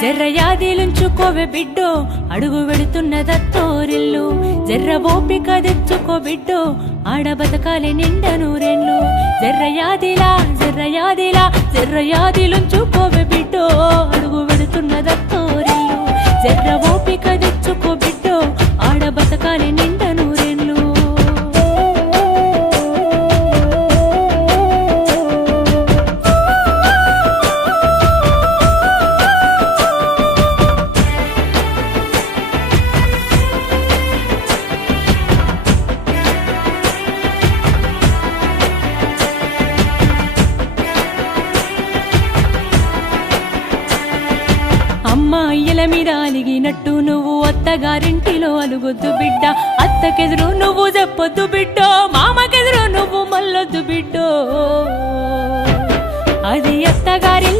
జర్ర యాదిలుంచుకోవే బిడ్డో అడుగు వెడుతున్నదత్తోరిల్లు జర్ర ఓపిక తెచ్చుకో బిడ్డో ఆడ బతకాలి నిండా నూరెళ్ళు జర్ర యాదిలా జర్ర యాదిలుంచుకోవే బిడ్డో అడుగు వెడుతున్నదత్తోరిల్లు జర్ర ఓపిక తెచ్చుకో బిడ్డో ఆడ బతకాలి నిండా నూరెళ్ళు అమ్మాయిల మీద అలిగినట్టు నువ్వు అత్తగారింటిలో అలుగొద్దు బిడ్డ అత్తకెదురు నువ్వు చెప్పొద్దు బిడ్డో మామకెదురు నువ్వు మల్లొద్దు బిడ్డో అది అత్తగారి